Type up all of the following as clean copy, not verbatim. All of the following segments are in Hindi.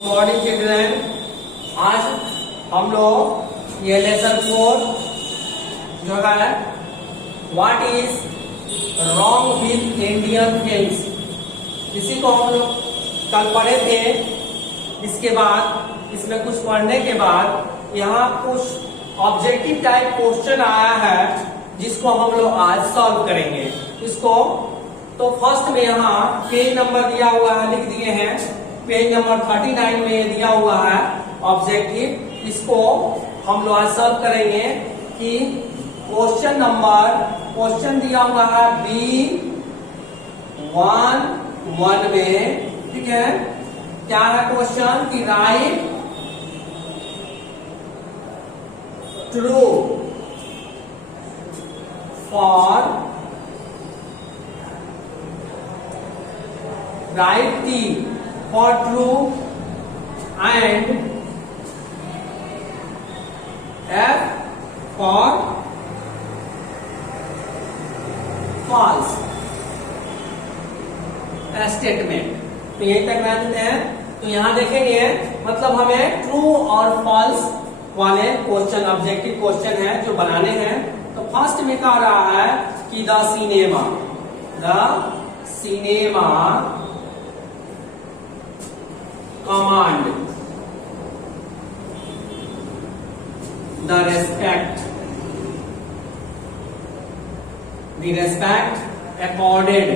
मॉर्निंग चिल्ड्रन, आज हम लोग ये लेसन 4 जो है what is wrong with Indian films, इसी को हम लोग कल पढ़े थे। इसके बाद इसमें कुछ पढ़ने के बाद यहाँ कुछ ऑब्जेक्टिव टाइप क्वेश्चन आया है जिसको हम लोग आज सॉल्व करेंगे। इसको तो फर्स्ट में यहाँ पेज नंबर दिया हुआ है, लिख दिए हैं पेज नंबर 39 में ये दिया हुआ है ऑब्जेक्टिव। इसको हम लोग आज सॉल्व करेंगे कि क्वेश्चन दिया हुआ है B1 में, ठीक है। क्या है क्वेश्चन कि right true for right T for true and F for false statement. तो यहीं तक ध्यान देते हैं। तो यहां देखेंगे मतलब हमें ट्रू और फॉल्स वाले क्वेश्चन ऑब्जेक्टिव क्वेश्चन है जो बनाने हैं। तो फर्स्ट में कह रहा है कि the cinema command the respect accorded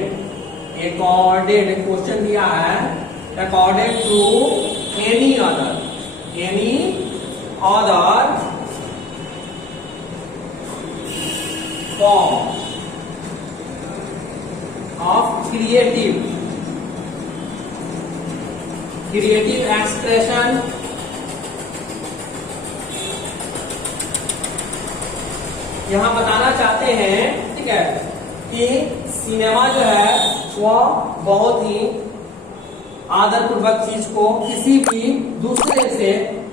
question दिया है accorded to any other form of creative expression यहां बताना चाहते हैं, ठीक है, कि सिनेमा जो है वह बहुत ही आदरपूर्वक चीज को किसी भी दूसरे से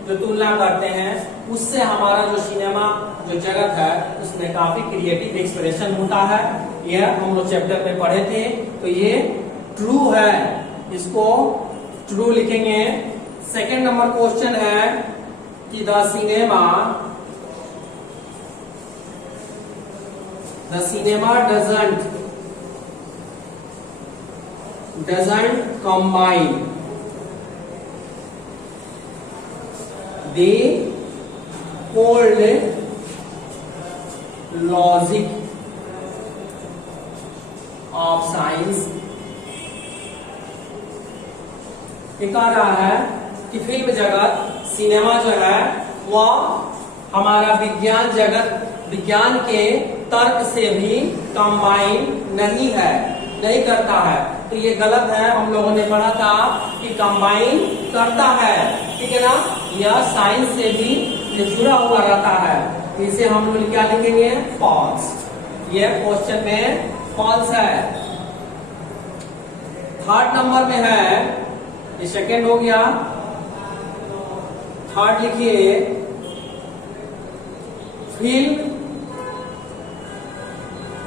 जो तुलना करते हैं उससे हमारा जो सिनेमा जो जगत है उसमें काफी क्रिएटिव एक्सप्रेशन होता है। यह हम लोग चैप्टर में पढ़े थे। तो ये ट्रू है, इसको ट्रू लिखेंगे। सेकेंड नंबर क्वेश्चन है कि the cinema doesn't combine the cold logic of science। कह रहा है कि फिल्म जगत सिनेमा जो है वह हमारा विज्ञान जगत विज्ञान के तर्क से भी कंबाइन नहीं करता है। तो ये गलत है। हम लोगों ने पढ़ा था कि कंबाइन करता है, ठीक है ना। यह साइंस से भी जुड़ा हुआ रहता है। इसे हम लोग क्या लिखेंगे? फॉल्स। ये क्वेश्चन में फॉल्स है। थर्ड नंबर में है, ये सेकेंड हो गया। थर्ड लिखिए फिल्म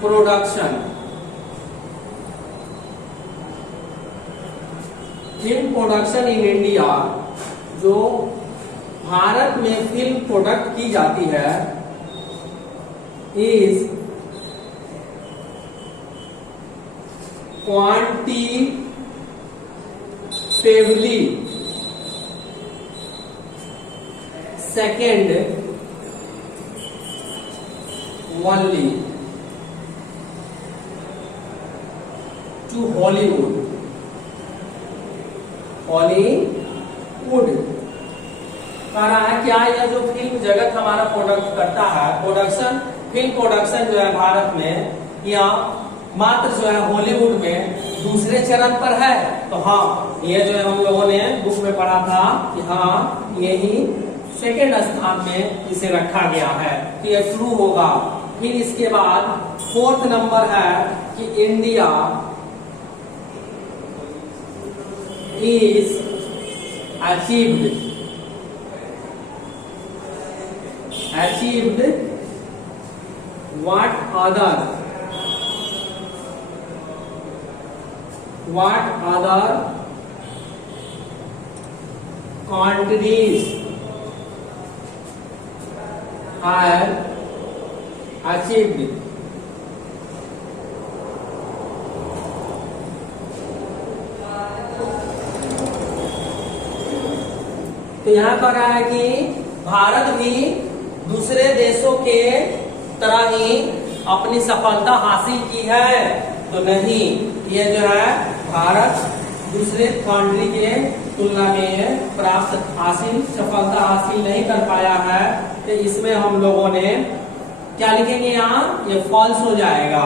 प्रोडक्शन इन इंडिया, जो भारत में फिल्म प्रोडक्ट की जाती है, is quantitatively second only to Hollywood कह रहा है क्या यह जो फिल्म जगत हमारा प्रोडक्ट करता है, फिल्म प्रोडक्शन जो है भारत में या मात्र जो है हॉलीवुड में दूसरे चरण पर है। तो हाँ, ये जो है हम लोगों ने बुक में पढ़ा था कि हाँ यही सेकेंड स्थान में इसे रखा गया है। तो ये ट्रू होगा। फिर इसके बाद फोर्थ नंबर है कि India is achieved what other countries have achieved तो यहाँ कह रहा है कि भारत भी दूसरे देशों के तरह ही अपनी सफलता हासिल की है, तो नहीं, ये जो है भारत दूसरे कंट्री के तुलना में सफलता हासिल नहीं कर पाया है। तो इसमें हम लोगों ने क्या लिखेंगे, यहाँ ये फॉल्स हो जाएगा।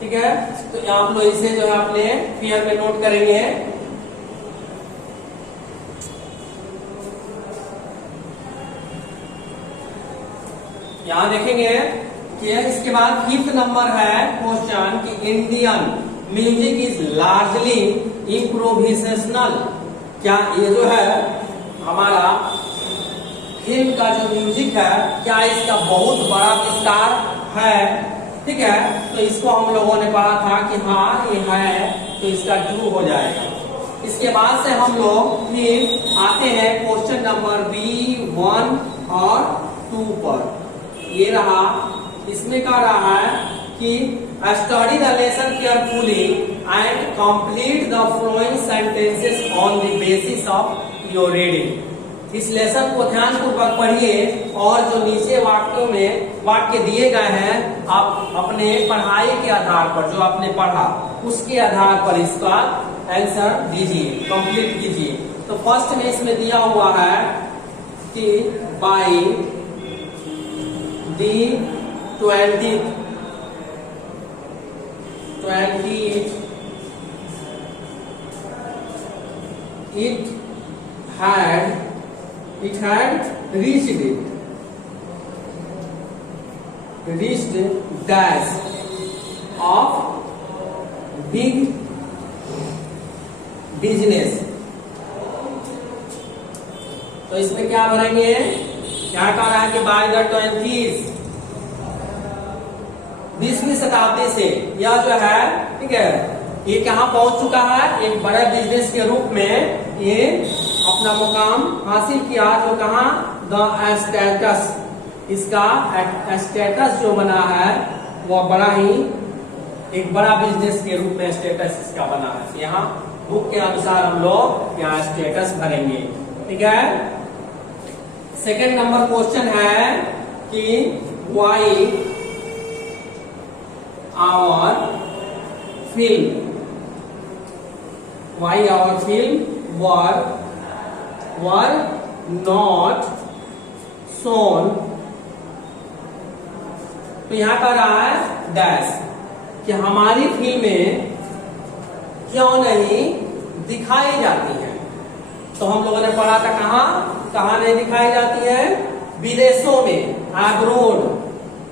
ठीक है, तो आप लोग इसे जो है अपने फियर में नोट करेंगे। यहाँ देखेंगे कि इसके बाद 5th नंबर है क्वेश्चन कि इंडियन म्यूजिक इज लार्जली इम्प्रोविसेशनल। क्या ये जो है हमारा फिल्म का जो म्यूजिक है, क्या इसका बहुत बड़ा विस्तार है? ठीक है, तो इसको हम लोगों ने पढ़ा था कि हाँ ये है, तो इसका ट्रू हो जाएगा। इसके बाद से हम लोग फिर आते हैं क्वेश्चन नंबर B1 और 2 पर। ये रहा, इसमें कह रहा है कि study the lesson carefully and complete the flowing sentences on the basis of your reading. इस लेसन को ध्यानपूर्वक पढ़िए और जो नीचे वाक्यों में वाक्य दिए गए हैं आप अपने पढ़ाई के आधार पर, जो आपने पढ़ा उसके आधार पर इसका आंसर दीजिए, कंप्लीट कीजिए। तो फर्स्ट में इसमें दिया हुआ है कि by the 20th it had reached dash of big business। तो इसमें क्या भरेंगे, क्या कह रहा है कि बाय द 20वीं शताब्दी से यह जो है, ठीक है, ये कहाँ पहुंच चुका है, एक बड़े बिजनेस के रूप में ये अपना मुकाम हासिल किया। जो कहाँ, द स्टेटस, इसका स्टेटस जो बना है वह बड़ा ही एक बड़ा बिजनेस के रूप में स्टेटस इसका बना है। यहाँ बुक के अनुसार हम लोग यहाँ स्टेटस भरेंगे। ठीक है, सेकेंड नंबर क्वेश्चन है कि why our film were not shown. तो यहाँ पर रहा है डैश कि हमारी फिल्में क्यों नहीं दिखाई जाती हैं। तो हम लोगों ने पढ़ा था कहाँ नहीं दिखाई जाती है, विदेशों में, अब्रोड,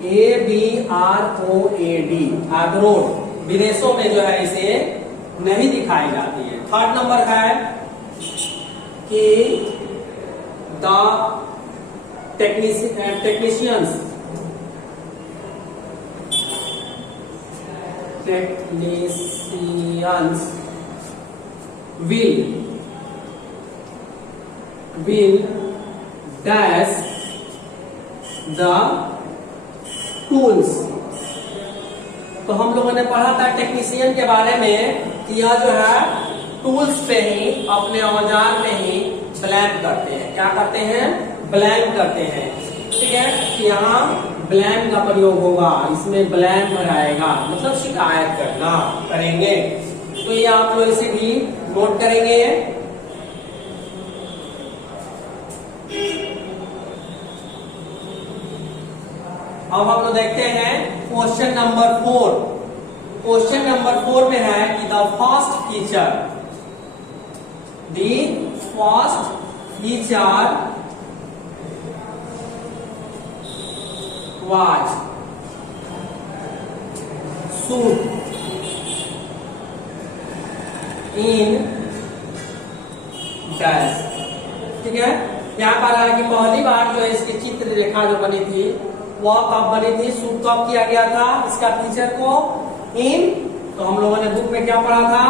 ABROAD, अब्रोड, विदेशों में जो है इसे नहीं दिखाई जाती है। थर्ड नंबर है कि the technicians will dash the tools। तो हम लोगों ने पढ़ा था टेक्नीशियन के बारे में कि यह जो है टूल्स पे ही, अपने औजार पे ही ब्लैम करते हैं। क्या करते हैं, ब्लैम करते हैं। ठीक है, कि यहाँ ब्लैम का प्रयोग होगा, इसमें ब्लैम भराएगा, मतलब शिकायत करेंगे। तो ये आप लोग इसे भी नोट करेंगे। अब हम लोग देखते हैं क्वेश्चन नंबर 4। क्वेश्चन नंबर 4 में है कि the first feature was shoot in dash। ठीक है, यहाँ पर है कि पहली बार जो इसकी चित्र रेखा जो बनी थी वह कब बनी थी, शूट कब किया गया था इसका फीचर को, इन, तो हम लोगों ने बुक में क्या पढ़ा था,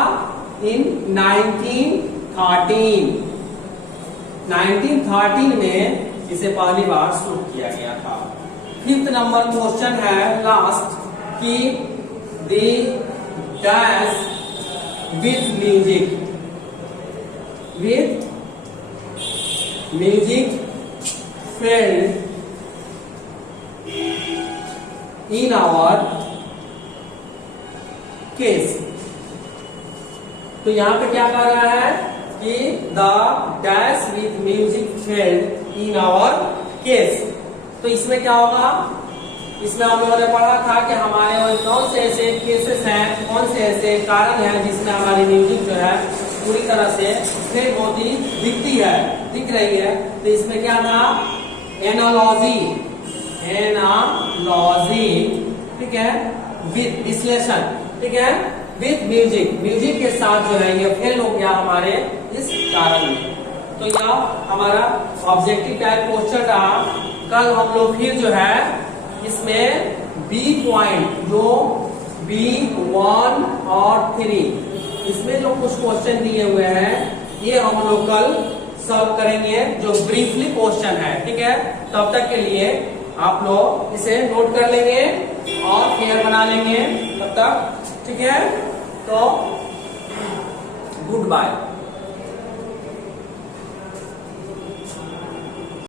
इन 1913। 1913 में इसे पहली बार शुरू किया गया था। 5th नंबर क्वेश्चन है लास्ट कि the dash with music failed in our case। तो यहाँ पे क्या कह रहा है कि the dash with music failed in our case। तो इसमें क्या होगा, इसमें हम लोगों ने पढ़ा था कि हमारे कौन से ऐसे केसेस हैं, कौन से ऐसे कारण हैं जिसमें हमारी म्यूजिक जो है पूरी तरह से फेल होती दिख रही है। तो इसमें क्या था, एनालॉजी, ठीक है, विद विश्लेषण, ठीक है, विद म्यूजिक के साथ जो है ये फेल हो गया हमारे इस कारण में। तो यह हमारा ऑब्जेक्टिव टाइप क्वेश्चन रहा। कल हम लोग फिर जो है इसमें बी पॉइंट जो B1 और 3 इसमें जो कुछ क्वेश्चन दिए हुए हैं ये हम लोग कल सॉल्व करेंगे, जो ब्रीफली क्वेश्चन है, ठीक है। तब तक के लिए आप लोग इसे नोट कर लेंगे और फेयर बना लेंगे तब तक, ठीक है। तो गुड बाय।